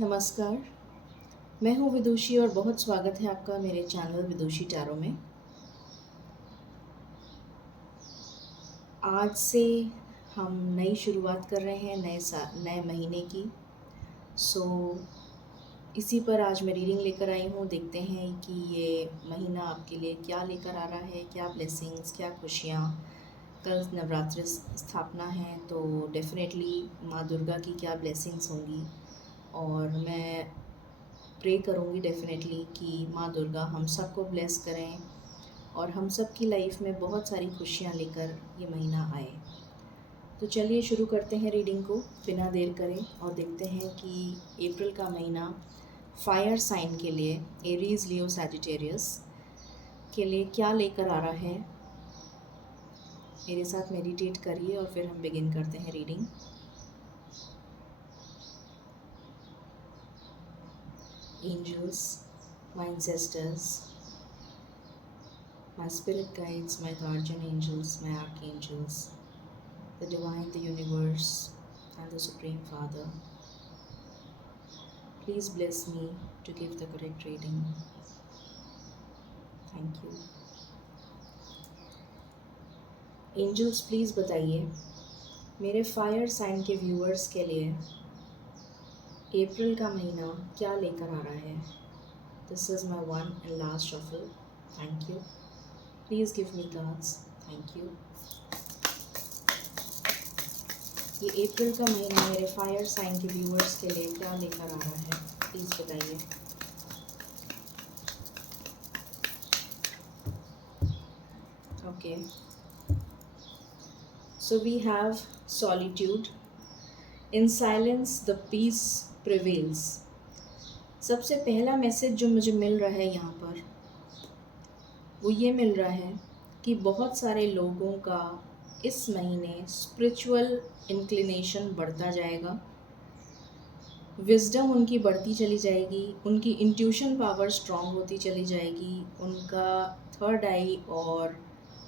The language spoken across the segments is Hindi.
नमस्कार। मैं हूँ विदुषी और बहुत स्वागत है आपका मेरे चैनल विदुषी टैरो में। आज से हम नई शुरुआत कर रहे हैं नए महीने की। सो इसी पर आज मैं रीडिंग लेकर आई हूँ। देखते हैं कि ये महीना आपके लिए क्या लेकर आ रहा है, क्या ब्लेसिंग्स, क्या खुशियाँ। कल नवरात्रि स्थापना है तो डेफिनेटली माँ दुर्गा की क्या ब्लेसिंग्स होंगी। और मैं प्रे करूँगी डेफिनेटली कि माँ दुर्गा हम सबको ब्लेस करें और हम सब की लाइफ में बहुत सारी खुशियाँ लेकर ये महीना आए। तो चलिए शुरू करते हैं रीडिंग को बिना देर करें और देखते हैं कि अप्रैल का महीना फायर साइन के लिए, एरीज, लियो, सैजिटेरियस के लिए क्या लेकर आ रहा है। मेरे साथ मेडिटेट करिए और फिर हम बिगिन करते हैं reading. Angels, my ancestors, my spirit guides, my guardian angels, my archangels, the divine, the universe, and the Supreme Father, please bless me to give the correct reading. Thank you. Angels please बताइए मेरे फायर साइन के व्यूअर्स के लिए अप्रैल का महीना क्या लेकर आ रहा है। This is my one and last shuffle. Thank you. Please give me cards. Thank you. ये अप्रैल का महीना मेरे फायर साइन के व्यूअर्स के लिए क्या लेकर आ रहा है, प्लीज़ बताइए। Okay, so we have solitude. In silence the peace prevails. सबसे पहला मैसेज जो मुझे मिल रहा है यहाँ पर वो ये मिल रहा है कि बहुत सारे लोगों का इस महीने स्पिरिचुअल इंक्लिनेशन बढ़ता जाएगा। विजडम उनकी बढ़ती चली जाएगी, उनकी इंट्यूशन पावर स्ट्रांग होती चली जाएगी, उनका थर्ड आई और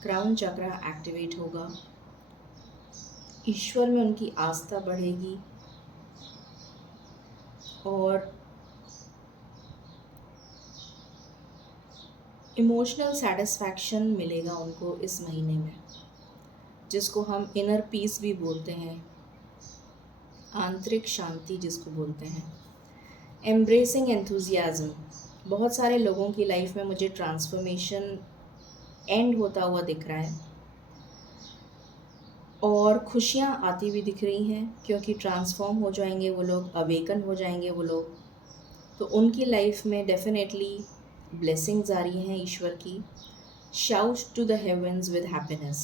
क्राउन चक्रा एक्टिवेट होगा, ईश्वर में उनकी आस्था बढ़ेगी और इमोशनल सेटिस्फैक्शन मिलेगा उनको इस महीने में, जिसको हम इनर पीस भी बोलते हैं, आंतरिक शांति जिसको बोलते हैं। Embracing enthusiasm. बहुत सारे लोगों की लाइफ में मुझे ट्रांसफॉर्मेशन एंड होता हुआ दिख रहा है और खुशियाँ आती हुई दिख रही हैं, क्योंकि ट्रांसफॉर्म हो जाएंगे वो लोग, अवेकन हो जाएंगे वो लोग। तो उनकी लाइफ में डेफिनेटली ब्लेसिंग्स आ रही हैं ईश्वर की। Shout to the heavens with happiness.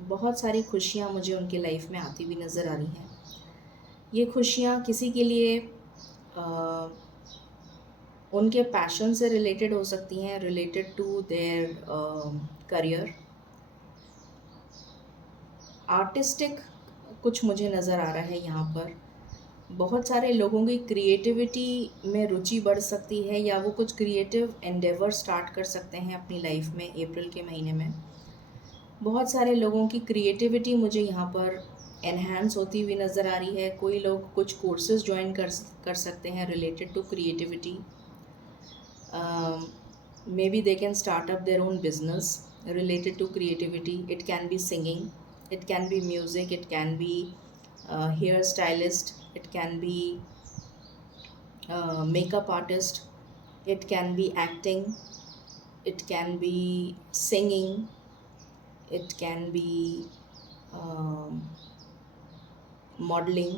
बहुत सारी खुशियाँ मुझे उनके लाइफ में आती हुई नज़र आ रही हैं। ये खुशियाँ किसी के लिए उनके पैशन से रिलेटेड हो सकती हैं, related to their career. Artistic कुछ मुझे नज़र आ रहा है यहाँ पर। बहुत सारे लोगों की क्रिएटिविटी में रुचि बढ़ सकती है या वो कुछ क्रिएटिव एंडेवर स्टार्ट कर सकते हैं अपनी लाइफ में अप्रैल के महीने में। बहुत सारे लोगों की क्रिएटिविटी मुझे यहाँ पर एनहांस होती हुई नज़र आ रही है। कोई लोग कुछ कोर्सेज ज्वाइन कर सकते हैं related to creativity. maybe they can start up their own business related to creativity. It can be singing, it can be music, it can be hair stylist, it can be makeup artist, it can be acting, it can be singing, it can be modeling।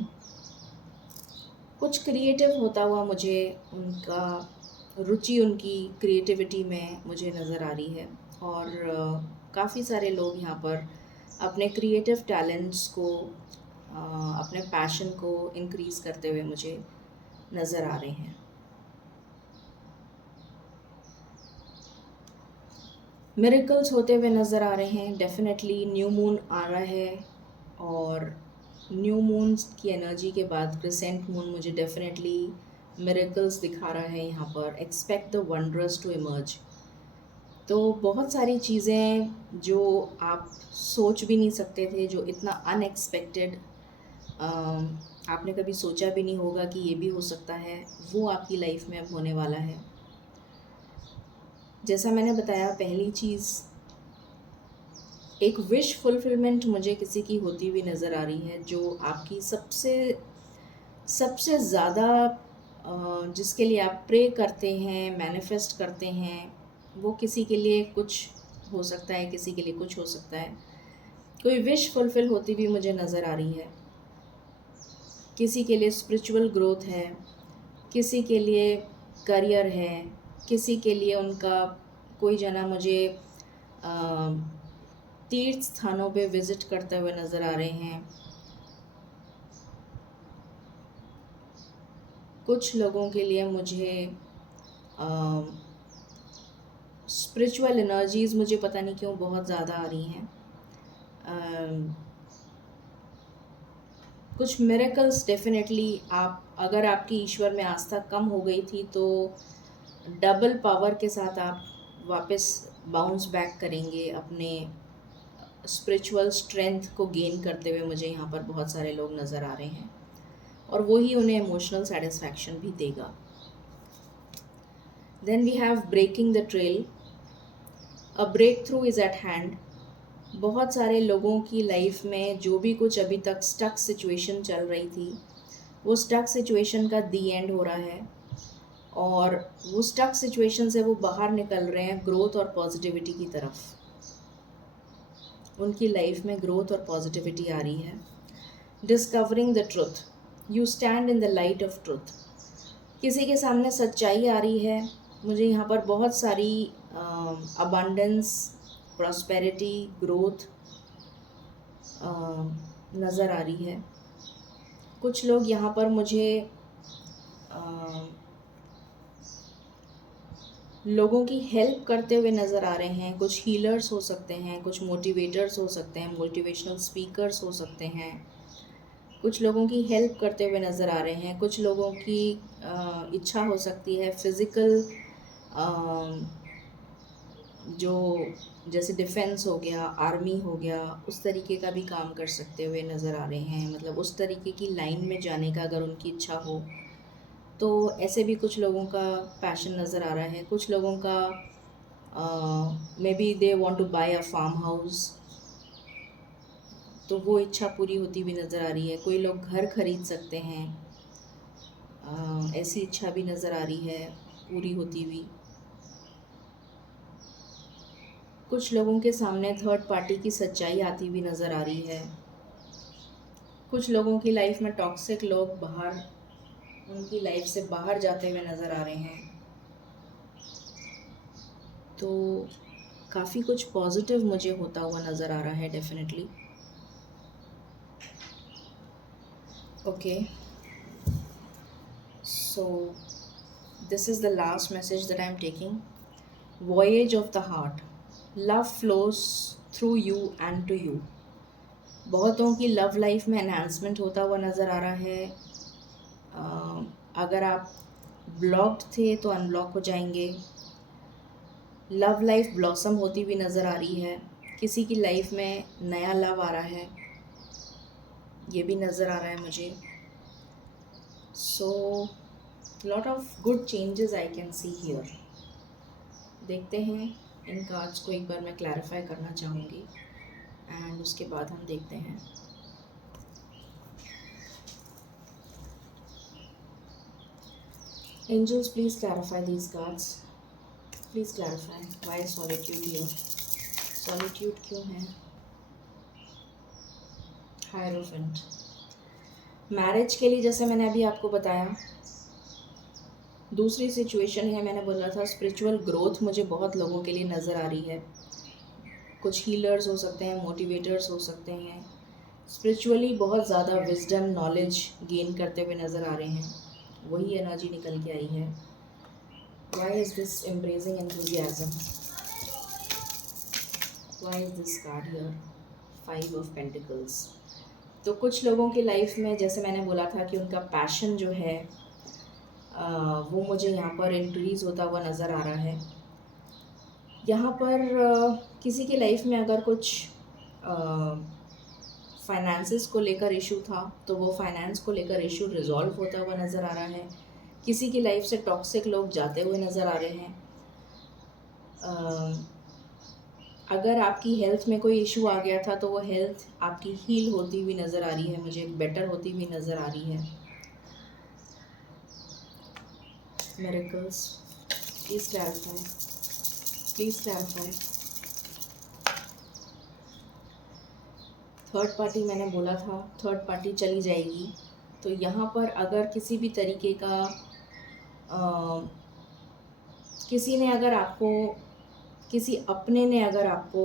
कुछ क्रिएटिव होता हुआ मुझे उनका रुचि, उनकी क्रिएटिविटी में मुझे नज़र आ रही है। और काफ़ी सारे लोग यहाँ पर अपने क्रिएटिव टैलेंट्स को, अपने पैशन को इंक्रीज़ करते हुए मुझे नज़र आ रहे हैं। मिरेकल्स होते हुए नज़र आ रहे हैं। डेफिनेटली न्यू मून आ रहा है और न्यू मून की एनर्जी के बाद क्रिसेंट मून मुझे डेफिनेटली मिरेकल्स दिखा रहा है यहाँ पर। Expect the wondrous to emerge. तो बहुत सारी चीज़ें जो आप सोच भी नहीं सकते थे, जो इतना अनएक्सपेक्टेड आपने कभी सोचा भी नहीं होगा कि ये भी हो सकता है, वो आपकी लाइफ में अब होने वाला है। जैसा मैंने बताया, पहली चीज़, एक विश फुलफिलमेंट मुझे किसी की होती हुई नज़र आ रही है, जो आपकी सबसे सबसे ज़्यादा जिसके लिए आप प्रे करते हैं, मैनिफेस्ट करते हैं, वो किसी के लिए कुछ हो सकता है, किसी के लिए कुछ हो सकता है। कोई विश फुलफिल होती हुई मुझे नज़र आ रही है। किसी के लिए स्पिरिचुअल ग्रोथ है, किसी के लिए करियर है, किसी के लिए उनका कोई जना मुझे अ, तीर्थ स्थानों पे विज़िट करते हुए नज़र आ रहे हैं। कुछ लोगों के लिए मुझे स्पिरिचुअल एनर्जीज़ मुझे पता नहीं क्यों बहुत ज़्यादा आ रही हैं। कुछ मिरेकल्स डेफिनेटली, आप अगर आपकी ईश्वर में आस्था कम हो गई थी तो डबल पावर के साथ आप वापस बाउंस बैक करेंगे अपने स्पिरिचुअल स्ट्रेंथ को गेन करते हुए। मुझे यहाँ पर बहुत सारे लोग नज़र आ रहे हैं और वही उन्हें इमोशनल सेटिस्फैक्शन भी देगा। Then we have breaking the trail, a breakthrough is at hand. बहुत सारे लोगों की लाइफ में जो भी कुछ अभी तक स्टक सिचुएशन चल रही थी, वो स्टक सिचुएशन का दी एंड हो रहा है और वो स्टक सिचुएशन से वो बाहर निकल रहे हैं ग्रोथ और पॉजिटिविटी की तरफ। उनकी लाइफ में ग्रोथ और पॉजिटिविटी आ रही है। Discovering the truth, you stand in the light of truth. किसी के सामने सच्चाई आ रही है। मुझे यहाँ पर बहुत सारी अबंडेंस, प्रॉस्पेरिटी, ग्रोथ नज़र आ रही है। कुछ लोग यहाँ पर मुझे लोगों की हेल्प करते हुए नज़र आ रहे हैं। कुछ हीलर्स हो सकते हैं, कुछ मोटिवेटर्स हो सकते हैं, मोटिवेशनल स्पीकर्स हो सकते हैं। कुछ लोगों की हेल्प करते हुए नज़र आ रहे हैं। कुछ लोगों की इच्छा हो सकती है फिज़िकल, जो जैसे डिफेंस हो गया, आर्मी हो गया, उस तरीके का भी काम कर सकते हुए नज़र आ रहे हैं। मतलब उस तरीके की लाइन में जाने का अगर उनकी इच्छा हो तो ऐसे भी कुछ लोगों का पैशन नज़र आ रहा है। कुछ लोगों का maybe they want to buy a farmhouse, तो वो इच्छा पूरी होती हुई नज़र आ रही है। कोई लोग घर खरीद सकते हैं, ऐसी इच्छा भी नज़र आ रही है पूरी होती हुई। कुछ लोगों के सामने थर्ड पार्टी की सच्चाई आती हुई नज़र आ रही है। कुछ लोगों की लाइफ में टॉक्सिक लोग बाहर, उनकी लाइफ से बाहर जाते हुए नज़र आ रहे हैं। तो काफ़ी कुछ पॉजिटिव मुझे होता हुआ नज़र आ रहा है definitely. Okay, so this is the last message that I am taking. Voyage of the heart, love flows through you and to you. बहुतों की लव लाइफ में एनहांसमेंट होता हुआ नज़र आ रहा है। अगर आप ब्लॉक्ड थे तो अनब्लॉक हो जाएंगे। लव लाइफ ब्लॉसम होती हुई नज़र आ रही है। किसी की लाइफ में नया लव आ रहा है, ये भी नज़र आ रहा है मुझे। So lot of good changes I can see here. देखते हैं, इन कार्ड्स को एक बार मैं क्लैरिफाई करना चाहूँगी एंड उसके बाद हम देखते हैं। Angels, please clarify these cards, please clarify why solitude here. Solitude क्यों है? हायरोफेंट, मैरिज के लिए जैसे मैंने अभी आपको बताया। दूसरी सिचुएशन है, मैंने बोला था स्पिरिचुअल ग्रोथ मुझे बहुत लोगों के लिए नज़र आ रही है। कुछ हीलर्स हो सकते हैं, मोटिवेटर्स हो सकते हैं, स्पिरिचुअली बहुत ज़्यादा विजडम, नॉलेज गेन करते हुए नज़र आ रहे हैं। वही एनर्जी निकल के आई है। Why is this embracing enthusiasm? Why is this card here? 5 of pentacles. तो कुछ लोगों की लाइफ में जैसे मैंने बोला था कि उनका पैशन जो है वो मुझे यहाँ पर इंक्रीज़ होता हुआ नज़र आ रहा है। यहाँ पर किसी की लाइफ में अगर कुछ फाइनेंसेस को लेकर इशू था, तो वो फाइनेंस को लेकर इशू रिजॉल्व होता हुआ नज़र आ रहा है। किसी की लाइफ से टॉक्सिक लोग जाते हुए नज़र आ रहे हैं। अगर आपकी हेल्थ में कोई इशू आ गया था तो वो हेल्थ आपकी हील होती हुई नज़र आ रही है, मुझे बेटर होती हुई नज़र आ रही है। Miracles, please clarify, please clarify. Third party मैंने बोला था, थर्ड पार्टी चली जाएगी। तो यहाँ पर अगर किसी भी तरीके का किसी ने अगर आपको, किसी अपने ने अगर आपको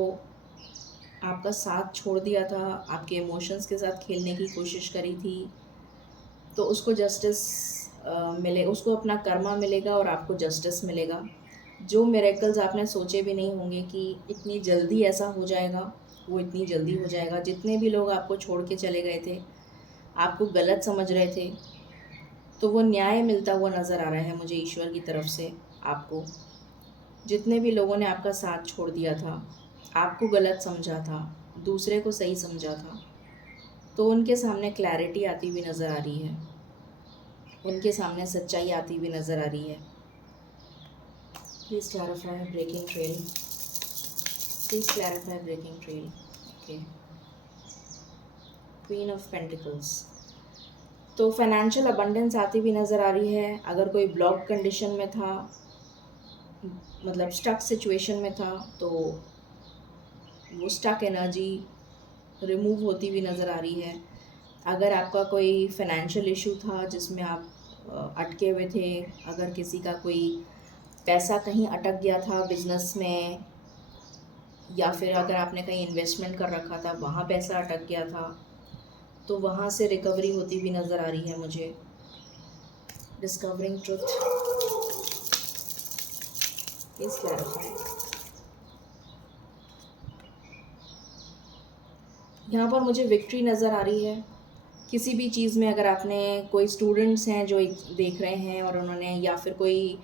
आपका साथ छोड़ दिया था, आपके इमोशंस के साथ खेलने की कोशिश करी थी, तो उसको जस्टिस मिले, उसको अपना कर्मा मिलेगा और आपको जस्टिस मिलेगा। जो मिरेकल्स आपने सोचे भी नहीं होंगे कि इतनी जल्दी ऐसा हो जाएगा, वो इतनी जल्दी हो जाएगा। जितने भी लोग आपको छोड़ के चले गए थे, आपको गलत समझ रहे थे, तो वो न्याय मिलता हुआ नज़र आ रहा है मुझे ईश्वर की तरफ से आपको। जितने भी लोगों ने आपका साथ छोड़ दिया था, आपको गलत समझा था, दूसरे को सही समझा था, तो उनके सामने क्लैरिटी आती हुई नज़र आ रही है, उनके सामने सच्चाई आती हुई नज़र आ रही है। Please clarify breaking trail, please clarify breaking trail. Okay, queen of pentacles. तो फाइनेंशियल अबंडेंस आती हुई नज़र आ रही है। अगर कोई ब्लॉक कंडीशन में था, मतलब स्टक सिचुएशन में था, तो वो स्टक एनर्जी रिमूव होती हुई नज़र आ रही है। अगर आपका कोई फाइनेंशियल इशू था जिसमें आप अटके हुए थे, अगर किसी का कोई पैसा कहीं अटक गया था बिजनेस में, या फिर अगर आपने कहीं इन्वेस्टमेंट कर रखा था वहाँ पैसा अटक गया था, तो वहाँ से रिकवरी होती हुई नज़र आ रही है मुझे। Discovering truth, please clarify. यहाँ पर मुझे विक्ट्री नज़र आ रही है। किसी भी चीज़ में, अगर आपने, कोई स्टूडेंट्स हैं जो देख रहे हैं और उन्होंने, या फिर कोई,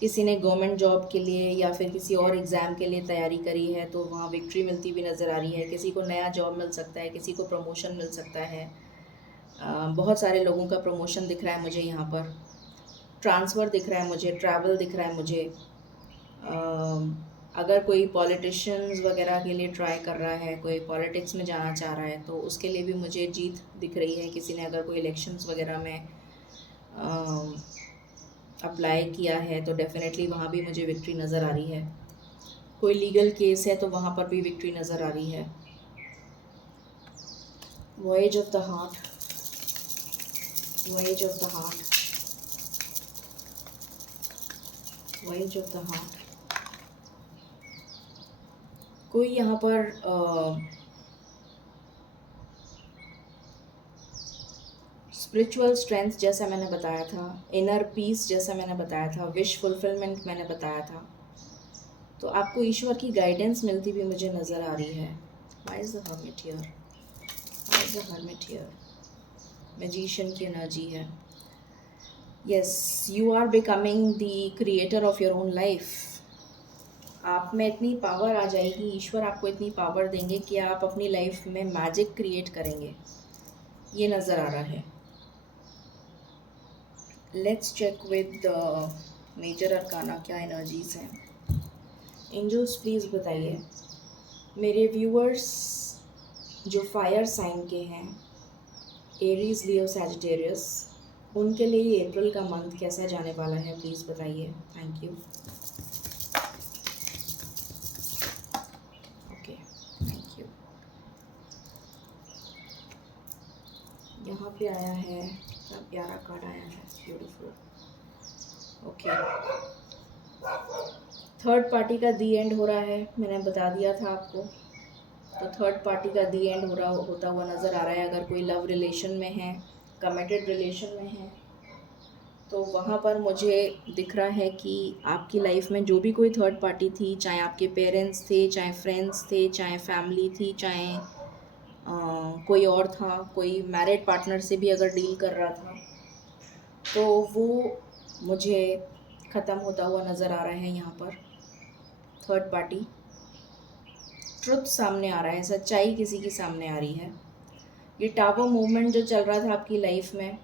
किसी ने गवर्नमेंट जॉब के लिए या फिर किसी और एग्ज़ाम के लिए तैयारी करी है, तो वहाँ विक्ट्री मिलती हुई नज़र आ रही है। किसी को नया जॉब मिल सकता है, किसी को प्रमोशन मिल सकता है। बहुत सारे लोगों का प्रमोशन दिख रहा है मुझे यहाँ पर। ट्रांसफ़र दिख रहा है मुझे, ट्रैवल दिख रहा है मुझे। अगर कोई पॉलिटिशियंस वगैरह के लिए ट्राई कर रहा है, कोई पॉलिटिक्स में जाना चाह रहा है, तो उसके लिए भी मुझे जीत दिख रही है। किसी ने अगर कोई इलेक्शंस वगैरह में अप्लाई किया है, तो डेफ़िनेटली वहाँ भी मुझे विक्ट्री नज़र आ रही है। कोई लीगल केस है तो वहाँ पर भी विक्ट्री नज़र आ रही है। Voyage of the heart, voyage of the heart, voyage of the heart. कोई यहाँ पर स्पिरिचुअल स्ट्रेंथ जैसा मैंने बताया था, इनर पीस जैसा मैंने बताया था, विश फुलफिलमेंट मैंने बताया था, तो आपको ईश्वर की गाइडेंस मिलती भी मुझे नज़र आ रही है। Why is the hermit here, why is the hermit here? Magician की एनर्जी है। Yes, you are becoming the creator of your own life. आप में इतनी पावर आ जाएगी, ईश्वर आपको इतनी पावर देंगे कि आप अपनी लाइफ में मैजिक क्रिएट करेंगे, ये नज़र आ रहा है। Let's check with major arcana क्या एनर्जीज हैं। एंजल्स प्लीज़ बताइए मेरे व्यूअर्स जो फायर साइन के हैं, एरीज, लियो, सैजिटेरियस, उनके लिए अप्रैल का मंथ कैसा जाने वाला है, प्लीज़ बताइए। Thank you. Okay, thank you. यहाँ पे आया है, क्या प्यारा कार्ड आया है, ब्यूटीफुल। ओके, थर्ड पार्टी का दी एंड हो रहा है, मैंने बता दिया था आपको। तो थर्ड पार्टी का दी एंड होता हुआ नज़र आ रहा है। अगर कोई लव रिलेशन में है, कमिटेड रिलेशन में है, तो वहाँ पर मुझे दिख रहा है कि आपकी लाइफ में जो भी कोई थर्ड पार्टी थी, चाहे आपके पेरेंट्स थे, चाहे फ्रेंड्स थे, चाहे फैमिली थी, चाहे कोई और था, कोई मैरिड पार्टनर से भी अगर डील कर रहा था, तो वो मुझे ख़त्म होता हुआ नज़र आ रहा है। यहाँ पर थर्ड पार्टी, ट्रुथ सामने आ रहा है, सच्चाई किसी की सामने आ रही है। ये टावर मूवमेंट जो चल रहा था आपकी लाइफ में,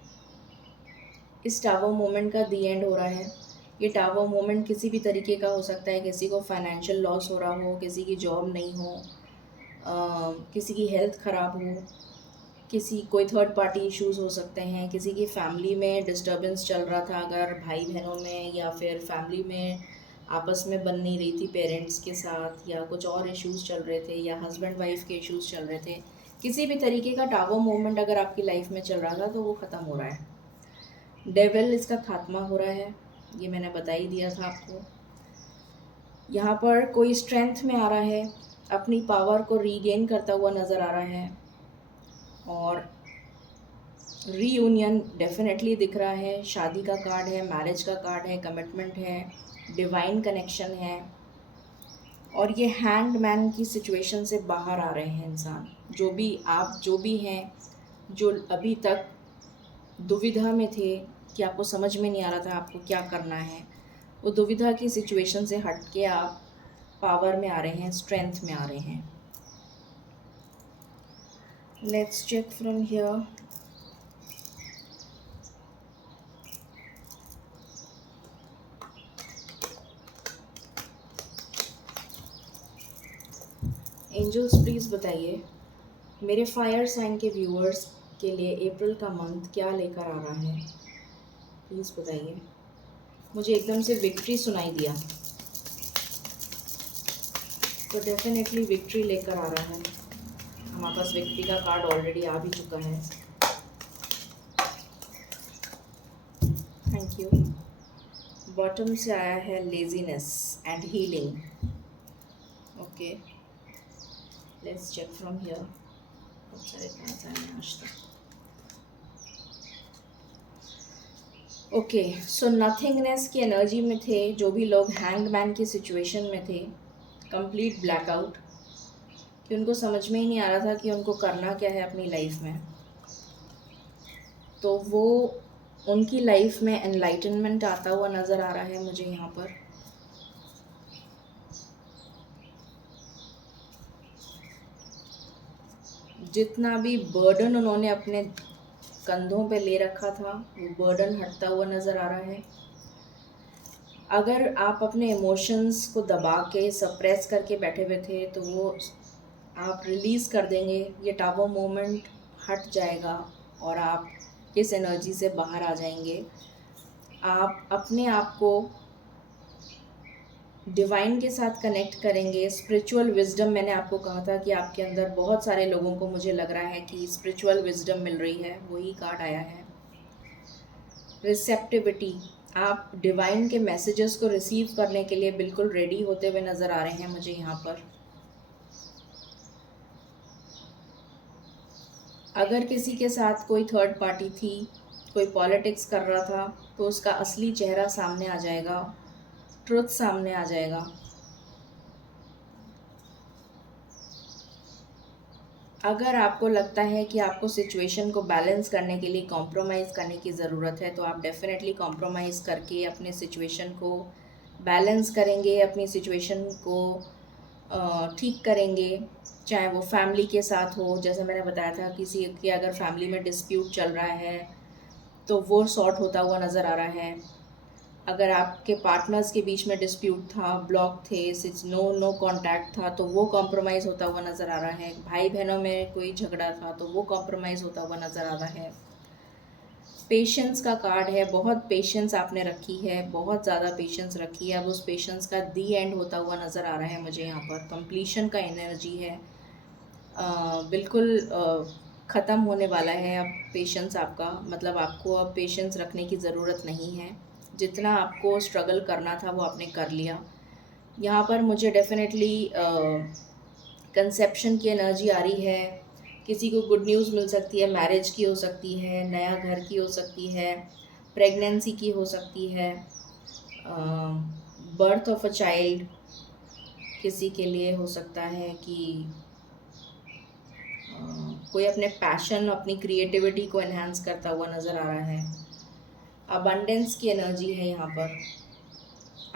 इस टावर मूवमेंट का दी एंड हो रहा है। ये टावर मूवमेंट किसी भी तरीके का हो सकता है। किसी को फाइनेंशियल लॉस हो रहा हो, किसी की जॉब नहीं हो, किसी की हेल्थ ख़राब हो, किसी कोई थर्ड पार्टी इश्यूज़ हो सकते हैं, किसी की फैमिली में डिस्टर्बेंस चल रहा था अगर भाई बहनों में, या फिर फैमिली में आपस में बन नहीं रही थी पेरेंट्स के साथ, या कुछ और इश्यूज़ चल रहे थे, या हस्बैंड वाइफ के इश्यूज़ चल रहे थे। किसी भी तरीके का टावर मूवमेंट अगर आपकी लाइफ में चल रहा था तो वो ख़त्म हो रहा है। डेविल इसका खात्मा हो रहा है, ये मैंने बता ही दिया था आपको। यहाँ पर कोई स्ट्रेंथ में आ रहा है, अपनी पावर को रीगेन करता हुआ नज़र आ रहा है, और रीयूनियन डेफिनेटली दिख रहा है। शादी का कार्ड है, मैरिज का कार्ड है, कमिटमेंट है, डिवाइन कनेक्शन है, और ये हैंग्ड मैन की सिचुएशन से बाहर आ रहे हैं इंसान। जो भी हैं, जो अभी तक दुविधा में थे कि आपको समझ में नहीं आ रहा था आपको क्या करना है, वो दुविधा की सिचुएशन से हट के आप पावर में आ रहे हैं, स्ट्रेंथ में आ रहे हैं। Let's check from here. Angels please बताइए मेरे फायर साइन के व्यूअर्स के लिए अप्रैल का मंथ क्या लेकर आ रहा है। प्लीज़ बताइए। मुझे एकदम से विक्ट्री सुनाई दिया, तो डेफिनेटली विक्ट्री लेकर आ रहा है। हमारे पास विक्ट्री का कार्ड ऑलरेडी आ भी चुका है। Thank you. बॉटम से आया है laziness and healing. Okay, let's check from here. बहुत सारे कार्ड्स आए हैं आज तक। ओके, सो नथिंगनेस की एनर्जी में थे जो भी लोग, हैंग्ड मैन की सिचुएशन में थे, कंप्लीट ब्लैकआउट, कि उनको समझ में ही नहीं आ रहा था कि उनको करना क्या है अपनी लाइफ में। तो वो उनकी लाइफ में एनलाइटनमेंट आता हुआ नज़र आ रहा है मुझे यहाँ पर। जितना भी बर्डन उन्होंने अपने कंधों पे ले रखा था, वो बर्डन हटता हुआ नज़र आ रहा है। अगर आप अपने इमोशंस को दबा के सप्रेस करके बैठे हुए थे तो वो आप रिलीज़ कर देंगे। ये टावर मोमेंट हट जाएगा और आप इस एनर्जी से बाहर आ जाएंगे। आप अपने आप को डिवाइन के साथ कनेक्ट करेंगे। स्पिरिचुअल विजडम, मैंने आपको कहा था कि आपके अंदर बहुत सारे लोगों को मुझे लग रहा है कि स्पिरिचुअल विजडम मिल रही है, वही कार्ड आया है। रिसेप्टिविटी, आप डिवाइन के मैसेजेस को रिसीव करने के लिए बिल्कुल रेडी होते हुए नज़र आ रहे हैं मुझे यहाँ पर। अगर किसी के साथ कोई थर्ड पार्टी थी, कोई पॉलिटिक्स कर रहा था, तो उसका असली चेहरा सामने आ जाएगा, ट्रुथ सामने आ जाएगा। अगर आपको लगता है कि आपको सिचुएशन को बैलेंस करने के लिए कॉम्प्रोमाइज़ करने की ज़रूरत है, तो आप डेफिनेटली कॉम्प्रोमाइज़ करके अपने सिचुएशन को बैलेंस करेंगे, अपनी सिचुएशन को ठीक करेंगे। चाहे वो फैमिली के साथ हो, जैसे मैंने बताया था, किसी के अगर फैमिली में डिस्प्यूट चल रहा है तो वो सॉर्ट होता हुआ नज़र आ रहा है। अगर आपके पार्टनर्स के बीच में डिस्प्यूट था, ब्लॉक थे, नो कांटेक्ट था, तो वो कॉम्प्रोमाइज़ होता हुआ नज़र आ रहा है। भाई बहनों में कोई झगड़ा था तो वो कॉम्प्रोमाइज़ होता हुआ नज़र आ रहा है। पेशेंस का कार्ड है, बहुत पेशेंस आपने रखी है, बहुत ज़्यादा पेशेंस रखी है। अब उस पेशेंस का दी एंड होता हुआ नज़र आ रहा है मुझे यहाँ पर। कंप्लीशन का एनर्जी है, बिल्कुल ख़त्म होने वाला है अब पेशेंस आपका। मतलब आपको अब पेशेंस रखने की ज़रूरत नहीं है। जितना आपको स्ट्रगल करना था वो आपने कर लिया। यहाँ पर मुझे डेफिनेटली कंसेप्शन की एनर्जी आ रही है। किसी को गुड न्यूज़ मिल सकती है, मैरिज की हो सकती है, नया घर की हो सकती है, प्रेगनेंसी की हो सकती है, बर्थ ऑफ अ चाइल्ड किसी के लिए हो सकता है कि कोई अपने पैशन, अपनी क्रिएटिविटी को एनहांस करता हुआ नज़र आ रहा है। अबंडेंस की एनर्जी है यहाँ पर,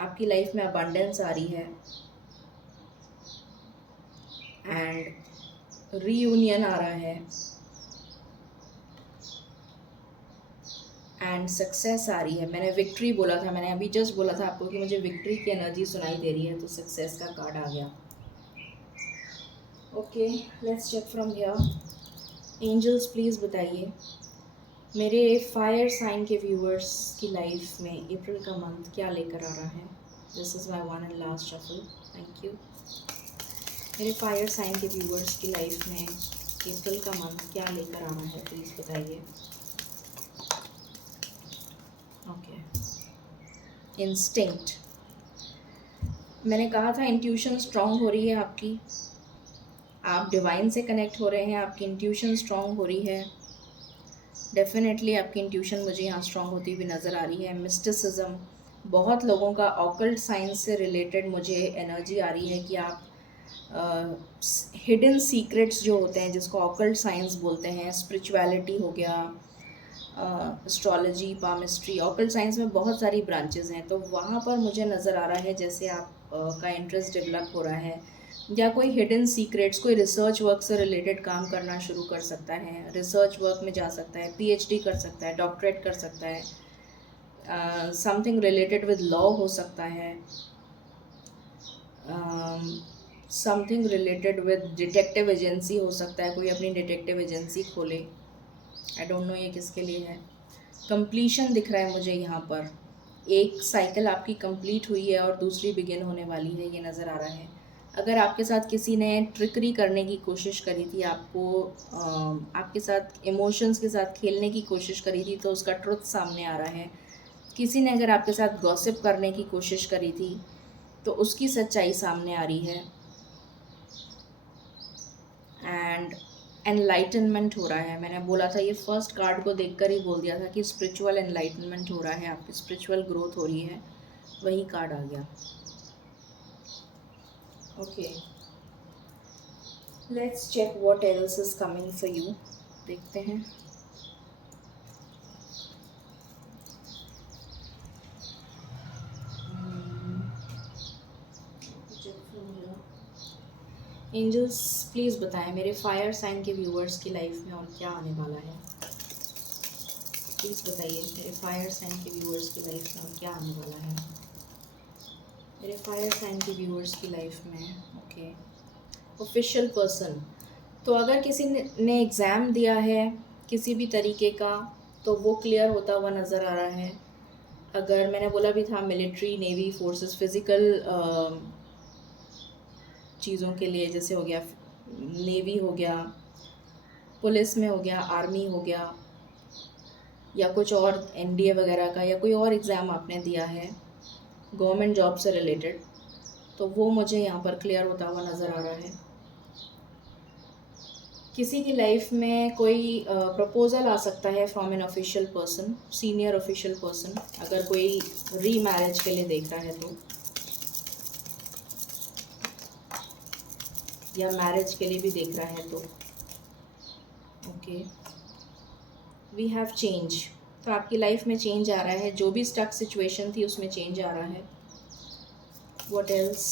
आपकी लाइफ में अबंडेंस आ रही है एंड रीयूनियन आ रहा है। एंड सक्सेस आ रही है। मैंने विक्ट्री बोला था, मैंने अभी जस्ट बोला था आपको कि मुझे विक्ट्री की एनर्जी सुनाई दे रही है, तो सक्सेस का कार्ड आ गया। Okay, let's check from here. Angels please बताइए मेरे फायर साइन के व्यूअर्स की लाइफ में अप्रैल का मंथ क्या लेकर आ रहा है। This is my one and last shuffle. Thank you. मेरे फायर साइन के व्यूअर्स की लाइफ में अप्रैल का मंथ क्या लेकर आना है, प्लीज़ बताइए। Okay, instinct. मैंने कहा था इंट्यूशन स्ट्रांग हो रही है आपकी, आप डिवाइन से कनेक्ट हो रहे हैं, आपकी इंट्यूशन स्ट्रांग हो रही है। डेफिनेटली आपकी इंट्यूशन मुझे यहाँ स्ट्रांग होती हुई नज़र आ रही है। मिस्टिसिज्म, बहुत लोगों का ऑकल्ट साइंस से रिलेटेड मुझे एनर्जी आ रही है कि आप हिडन सीक्रेट्स जो होते हैं, जिसको ऑकल्ट साइंस बोलते हैं, स्पिरिचुअलिटी हो गया, एस्ट्रोलॉजी, पामिस्ट्री, ऑकल्ट साइंस में बहुत सारी ब्रांचेस हैं, तो वहाँ पर मुझे नज़र आ रहा है जैसे आप का इंटरेस्ट डेवलप हो रहा है, या कोई हिडन सीक्रेट्स, कोई रिसर्च वर्क से रिलेटेड काम करना शुरू कर सकता है, रिसर्च वर्क में जा सकता है, पीएचडी कर सकता है, डॉक्टरेट कर सकता है, समथिंग रिलेटेड विद लॉ हो सकता है, something related with detective agency हो सकता है, कोई अपनी डिटेक्टिव एजेंसी खोले। आई डोंट नो ये किसके लिए है। कंप्लीशन दिख रहा है मुझे यहाँ पर, एक साइकिल आपकी कंप्लीट हुई है और दूसरी बिगिन होने वाली है, ये नज़र आ रहा है। अगर आपके साथ किसी ने ट्रिकरी करने की कोशिश करी थी, आपको आपके साथ इमोशंस के साथ खेलने की कोशिश करी थी, तो उसका ट्रुथ सामने आ रहा है। किसी ने अगर आपके साथ गॉसिप करने की कोशिश करी थी, तो उसकी सच्चाई सामने आ रही है। एंड एनलाइटनमेंट हो रहा है। मैंने बोला था, ये फर्स्ट कार्ड को देखकर ही बोल दिया था कि स्पिरिचुअल एनलाइटनमेंट हो रहा है, आपकी स्पिरिचुअल ग्रोथ हो रही है, वही कार्ड आ गया। Okay, let's check what else is coming for you. देखते हैं। एंजल्स प्लीज़ बताएं मेरे फायर साइन के व्यूअर्स की लाइफ में और क्या आने वाला है। प्लीज़ बताइए मेरे फायर साइन के व्यूअर्स की लाइफ में और क्या आने वाला है। मेरे फायर साइन के व्यूअर्स की लाइफ में। Okay, official person. तो अगर किसी ने एग्ज़ाम दिया है किसी भी तरीके का, तो वो क्लियर होता हुआ नज़र आ रहा है। अगर मैंने बोला भी था मिलिट्री, नेवी, फोर्सेस, फिज़िकल चीज़ों के लिए, जैसे हो गया नेवी, हो गया पुलिस में, हो गया आर्मी, हो गया या कुछ और एनडीए वगैरह का, या कोई और एग्ज़ाम आपने दिया है गवर्नमेंट जॉब से रिलेटेड, तो वो मुझे यहाँ पर क्लियर होता हुआ नज़र आ रहा है। किसी की लाइफ में कोई प्रपोज़ल आ सकता है from an official person, senior official person, अगर कोई री मैरिज के लिए देख रहा है तो, या मैरिज के लिए भी देख रहा है तो। Okay, we have change. तो आपकी लाइफ में चेंज आ रहा है, जो भी स्टक सिचुएशन थी उसमें चेंज आ रहा है। What else.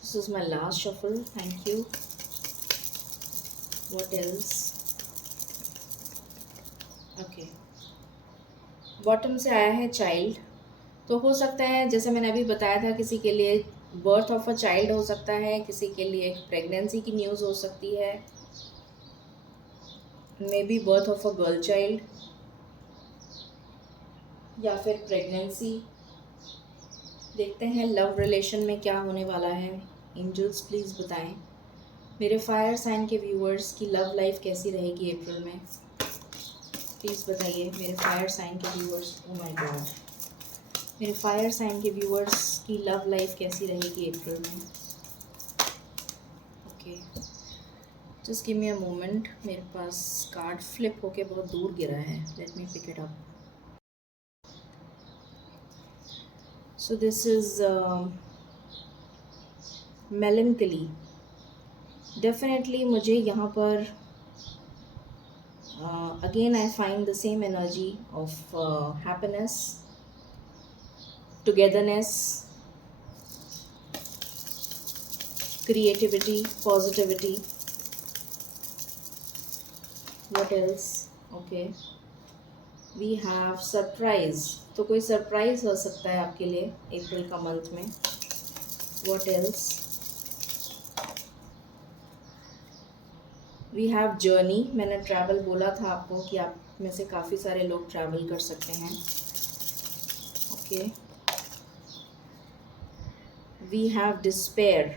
This is my last shuffle. Thank you. What else. Okay, bottom से आया है चाइल्ड। तो हो सकता है, जैसे मैंने अभी बताया था, किसी के लिए बर्थ ऑफ अ चाइल्ड हो सकता है, किसी के लिए प्रेगनेंसी की न्यूज़ हो सकती है, may be birth of a girl child, या फिर प्रेगनेंसी। देखते हैं लव रिलेशन में क्या होने वाला है। एंजल्स प्लीज़ बताएं मेरे फायर साइन के व्यूअर्स की लव लाइफ कैसी रहेगी अप्रैल में। प्लीज़ बताइए मेरे फायर साइन के व्यूअर्स। ओ माय गॉड, मेरे फायर साइन के व्यूअर्स की लव लाइफ कैसी रहेगी अप्रैल में। Okay, just give me a moment. मेरे पास कार्ड फ्लिप होके बहुत दूर गिरा है, let me pick it up. So this is melancholy. Definitely मुझे यहाँ पर again I find the same energy of happiness, togetherness, creativity, positivity. What else? Okay, we have surprise. तो कोई सरप्राइज हो सकता है आपके लिए अप्रैल का मंथ में. What else? We have journey. मैंने ट्रैवल बोला था आपको कि आप में से काफ़ी सारे लोग ट्रैवल कर सकते हैं. ओके. We have despair.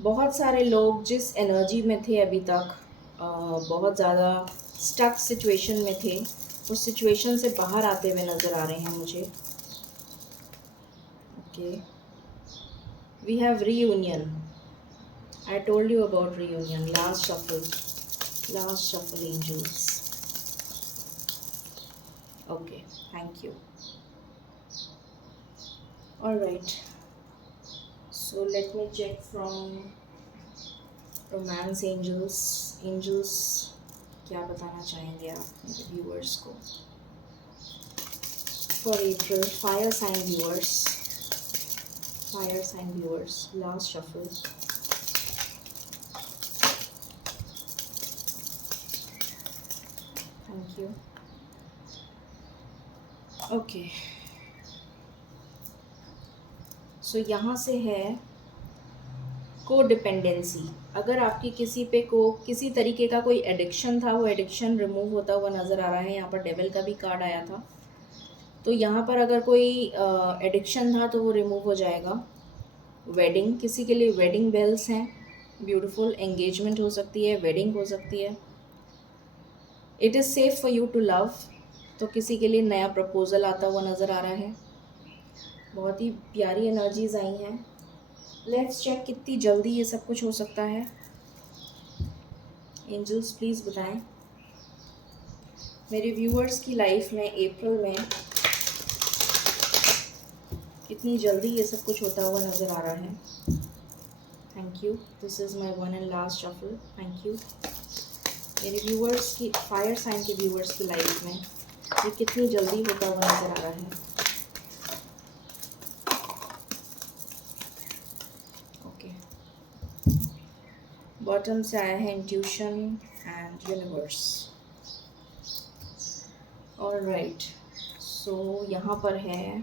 बहुत सारे लोग जिस एनर्जी में थे अभी तक, बहुत ज़्यादा स्टक सिचुएशन में थे, उस सिचुएशन से बाहर आते हुए नज़र आ रहे हैं मुझे. Okay. We have reunion. I told you about reunion. Last shuffle angels. Okay, thank you. All right. So let me check from romance angels. Angels क्या बताना चाहेंगे आप मेरे viewers को? For April, fire sign viewers. Last shuffle. Thank you. Okay. So यहाँ से है कोडिपेंडेंसी. अगर आपकी किसी पे किसी तरीके का कोई एडिक्शन था, वो एडिक्शन रिमूव होता हुआ नज़र आ रहा है. यहाँ पर डेविल का भी कार्ड आया था. तो यहाँ पर अगर कोई एडिक्शन था तो वो रिमूव हो जाएगा. वेडिंग, किसी के लिए वेडिंग बेल्स हैं. ब्यूटीफुल. एंगेजमेंट हो सकती है, वेडिंग हो सकती है. It is safe for you to love. तो किसी के लिए नया प्रपोज़ल आता हुआ नज़र आ रहा है. बहुत ही प्यारी एनर्जीज आई हैं. लेट्स चेक कितनी जल्दी ये सब कुछ हो सकता है. एंजल्स प्लीज़ बताएं मेरे व्यूअर्स की लाइफ में अप्रैल में कितनी जल्दी ये सब कुछ होता हुआ नज़र आ रहा है. Thank you. This is my one and last shuffle. Thank you. मेरे व्यूअर्स की, फायर साइन के व्यूअर्स की लाइफ में ये कितनी जल्दी होता हुआ नज़र आ रहा है. ओके. बॉटम से आया है इंट्यूशन एंड यूनिवर्स. ऑलराइट. सो यहाँ पर है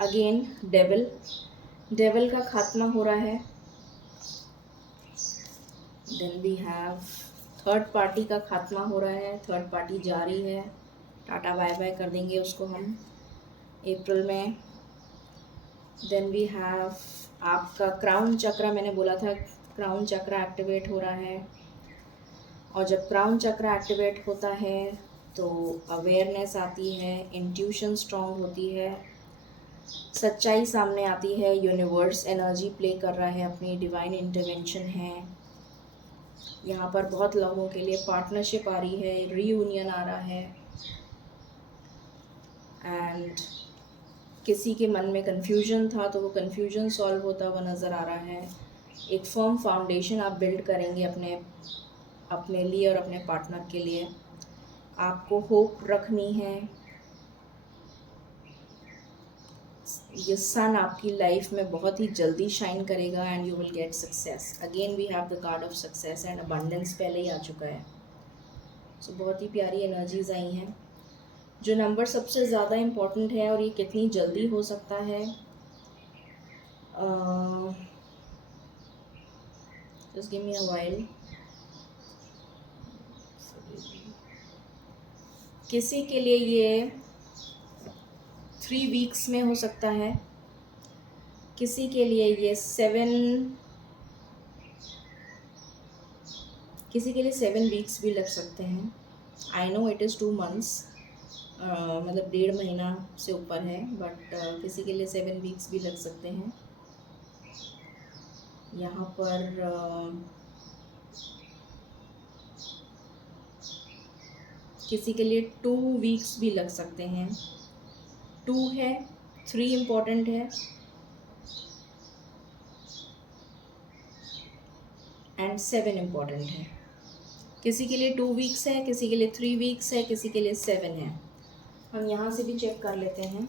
अगेन डेविल का खात्मा हो रहा है. Then we have third party का खात्मा हो रहा है. थर्ड पार्टी जा रही है. टाटा बाय बाय कर देंगे उसको हम अप्रैल में. देन वी हैव आपका क्राउन चक्र. मैंने बोला था क्राउन चक्र एक्टिवेट हो रहा है. और जब क्राउन चक्र एक्टिवेट होता है तो अवेयरनेस आती है, इंट्यूशन स्ट्रॉन्ग होती है, सच्चाई सामने आती है. यूनिवर्स एनर्जी प्ले कर रहा है अपनी, डिवाइन इंटरवेंशन है. यहाँ पर बहुत लोगों के लिए पार्टनरशिप आ रही है, रीयूनियन आ रहा है. एंड किसी के मन में कन्फ्यूजन था तो वो कन्फ्यूजन सॉल्व होता हुआ नज़र आ रहा है. एक फर्म फाउंडेशन आप बिल्ड करेंगे अपने लिए और अपने पार्टनर के लिए. आपको होप रखनी है. ये सन आपकी लाइफ में बहुत ही जल्दी शाइन करेगा and you will get success. Again we have the card of success and abundance पहले ही आ चुका है. सो बहुत ही प्यारी एनर्जीज आई हैं. जो नंबर सबसे ज़्यादा इम्पोर्टेंट है और ये कितनी जल्दी हो सकता है, just give me a while. किसी के लिए ये 3 वीक्स में हो सकता है. किसी के लिए ये 7 वीक्स भी लग सकते हैं. I know it is 2 months, मतलब 1.5 महीना से ऊपर है. बट किसी के लिए 7 वीक्स भी लग सकते हैं. यहाँ पर किसी के लिए 2 वीक्स भी लग सकते हैं. 2 है, 3 इम्पोर्टेंट है एंड 7 इम्पोर्टेंट है. किसी के लिए 2 वीक्स है, किसी के लिए 3 वीक्स है, किसी के लिए 7 है. हम यहाँ से भी चेक कर लेते हैं.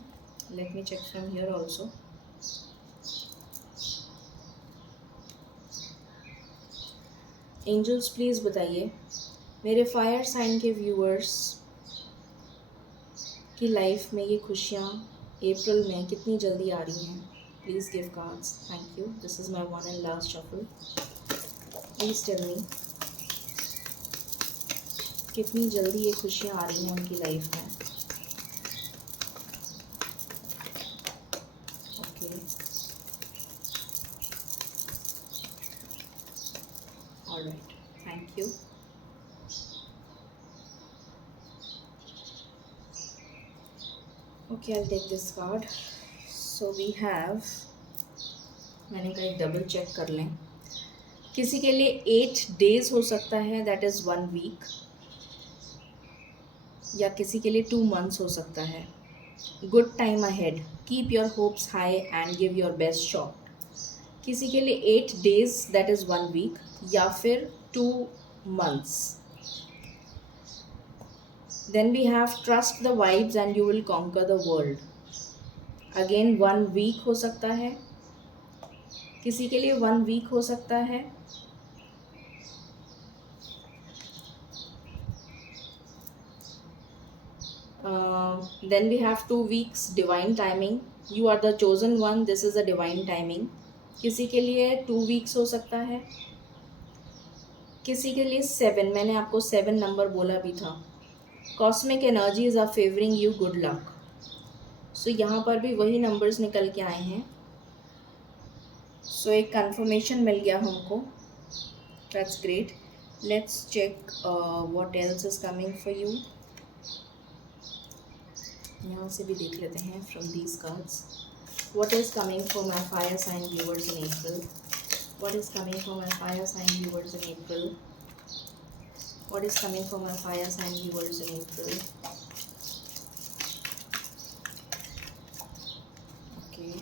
Let me check from here also. Angels please बताइए मेरे फायर साइन के व्यूअर्स की लाइफ में ये खुशियाँ अप्रैल में कितनी जल्दी आ रही हैं. Please give cards. Thank you. This is my one and last shuffle. Please tell me कितनी जल्दी ये खुशियाँ आ रही हैं उनकी लाइफ में. Okay, alright, thank you. Okay, I take this card. So we have, मैंने कहा एक डबल चेक कर लें. किसी के लिए 8 days हो सकता है, दैट इज़ 1 week, या किसी के लिए 2 months हो सकता है. Good time ahead, keep your hopes high and give your best shot. किसी के लिए 8 days, दैट इज़ 1 week, या फिर 2 months. Then we have trust the vibes and you will conquer the world. Again 1 week हो सकता है, किसी के लिए 1 week हो सकता है. Then we have 2 weeks divine timing. You are the chosen one. This is a divine timing. किसी के लिए 2 weeks हो सकता है, किसी के लिए 7. मैंने आपको 7 नंबर बोला भी था. Cosmic energies are favouring you, good luck. So यहाँ पर भी वही नंबर्स निकल के आए हैं. सो एक कंफर्मेशन मिल गया हमको. That's great. Let's check what else is coming for you. यहाँ से भी देख लेते हैं from these cards. What is coming for my fire sign viewers in April. What is coming for my fire sign viewers in April. What is coming for my fire sign viewers in April? Okay.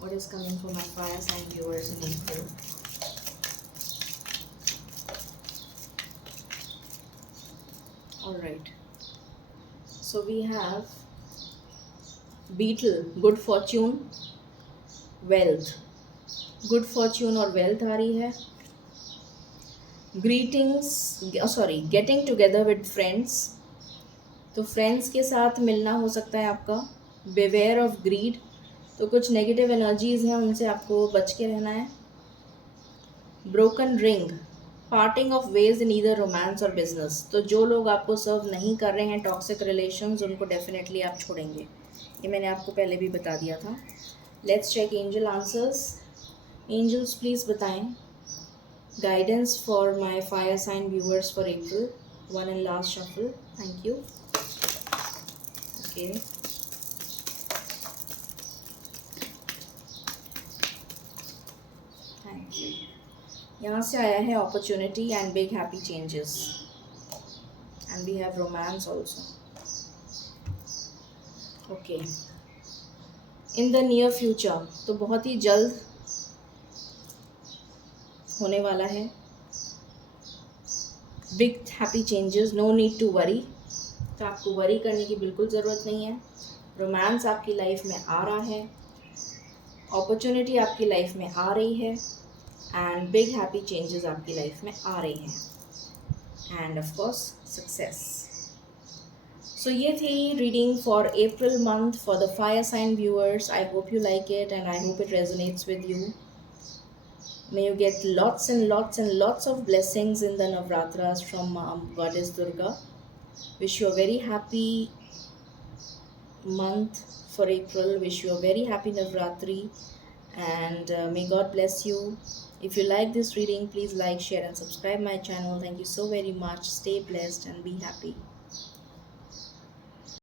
What is coming for my fire sign viewers in April? Alright. So we have Beetle, good fortune, wealth. Good fortune और wealth आ रही है. Greetings, sorry, getting together with friends. तो फ्रेंड्स के साथ मिलना हो सकता है आपका. बिवेयर ऑफ ग्रीड, तो कुछ नेगेटिव एनर्जीज़ हैं, उनसे आपको बच के रहना है. Broken ring, parting of ways in either romance और बिजनेस. तो जो लोग आपको सर्व नहीं कर रहे हैं, टॉक्सिक रिलेशंस, उनको डेफिनेटली आप छोड़ेंगे. ये मैंने आपको पहले भी बता दिया था. Let's check angel answers. Angels please बताएं guidance for my fire sign viewers for April. One and last shuffle. Thank you. Okay. Thank you. यहाँ से आया है opportunity and big happy changes. And we have romance also. Okay. In the near future, तो बहुत ही जल्द होने वाला है. Big happy changes, no need to worry. तो आपको वरी करने की बिल्कुल ज़रूरत नहीं है. रोमांस आपकी लाइफ में आ रहा है, अपॉर्चुनिटी आपकी लाइफ में आ रही है, एंड बिग हैप्पी चेंजेस आपकी लाइफ में आ रहे हैं, and of course success. So ये थी reading for April month for the fire sign viewers. I hope you like it and I hope it resonates with you. May you get lots and lots and lots of blessings in the Navratras from Goddess Durga. Wish you a very happy month for April. Wish you a very happy Navratri. And may God bless you. If you like this reading, please like, share and subscribe my channel. Thank you so very much. Stay blessed and be happy.